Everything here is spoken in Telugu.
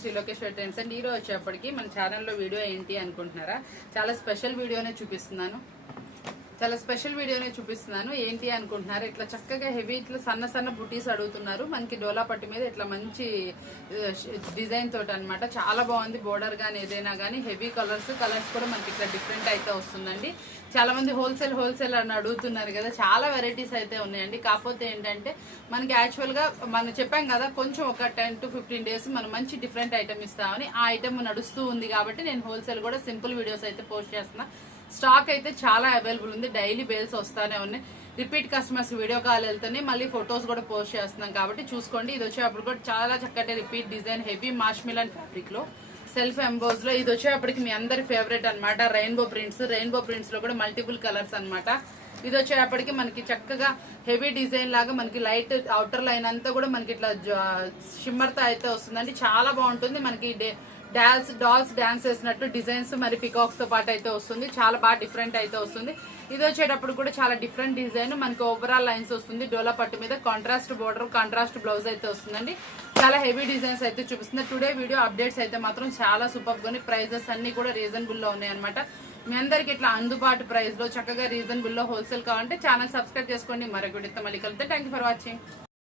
శ్రీలోకేశ్వర ట్రెండ్స్ అండ్ హీరో వచ్చేప్పటికి మన ఛానల్లో వీడియో ఏంటి అనుకుంటున్నారా? చాలా స్పెషల్ వీడియోనే చూపిస్తున్నాను. ఏంటి అనుకుంటున్నారు? ఇట్లా చక్కగా హెవీ ఇట్లా సన్న బుటీస్ అడుగుతున్నారు. మనకి డోలా పట్టు మీద ఇట్లా మంచి డిజైన్ తోటి అనమాట. చాలా బాగుంది. బోర్డర్ గానీ ఏదైనా కానీ హెవీ కలర్స్ కూడా మనకి ఇట్లా డిఫరెంట్ అయితే వస్తుందండి. చాలా మంది హోల్సేల్ అని అడుగుతున్నారు కదా. చాలా వెరైటీస్ అయితే ఉన్నాయండి. కాకపోతే ఏంటంటే మనకి యాక్చువల్ గా మనం చెప్పాం కదా, కొంచెం ఒక 10 to 15 డేస్ మనం మంచి డిఫరెంట్ ఐటమ్ ఇస్తామని. ఆ ఐటమ్ నడుస్తూ ఉంది కాబట్టి నేను హోల్సేల్ కూడా సింపుల్ వీడియోస్ అయితే పోస్ట్ చేస్తున్నా. స్టాక్ అయితే చాలా అవైలబుల్ ఉంది. డైలీ బేల్స్ వస్తానే ఉన్నాయి. రిపీట్ కస్టమర్స్ వీడియో కాల్ వెళ్తేనే మళ్ళీ ఫొటోస్ కూడా పోస్ట్ చేస్తున్నాం కాబట్టి చూసుకోండి. ఇది వచ్చేటప్పుడు కూడా చాలా చక్కటి రిపీట్ డిజైన్ హెవీ మాష్మిలన్ ఫ్యాబ్రిక్ లో సెల్ఫ్ ఎంబోజ్ లో ఇది వచ్చేటప్పటికి మీ అందరి ఫేవరెట్ అనమాట. రెయిన్బో ప్రింట్స్ లో కూడా మల్టిపుల్ కలర్స్ అనమాట. ఇది వచ్చేటప్పటికి మనకి చక్కగా హెవీ డిజైన్ లాగా మనకి లైట్ అవుటర్ లైన్ అంతా కూడా మనకి ఇట్లా షిమ్మర్ తో అయితే వస్తుందండి. చాలా బాగుంటుంది. మనకి డాల్స్ డాన్స్ చేసినట్టు డిజైన్స్ మరి పికాక్స్ తో పాటు అయితే వస్తుంది. చాలా బాగా డిఫరెంట్ అయితే వస్తుంది. ఇది వచ్చేటప్పుడు కూడా చాలా డిఫరెంట్ డిజైన్ మనకి ఓవరాల్ లైన్స్ వస్తుంది. డోలా పట్టు మీద కాంట్రాస్ట్ బోర్డర్ కాంట్రాస్ట్ బ్లౌజ్ అయితే వస్తుందండి. చాలా హెవీ డిజైన్స్ అయితే చూపిస్తుంది. టుడే వీడియో అప్డేట్స్ అయితే మాత్రం చాలా సూపర్ గా ప్రైజెస్ అన్ని కూడా రీజనబుల్ లో ఉన్నాయి అనమాట. మీ అందరికి ఇట్లా అందుబాటు ప్రైస్ లో చక్కగా రీజనబుల్ లో హోల్సేల్ కావాలంటే ఛానల్ సబ్స్క్రైబ్ చేసుకోండి. మరొకటి మళ్ళీ కలిపితే థ్యాంక్ యూ ఫర్ వాచింగ్.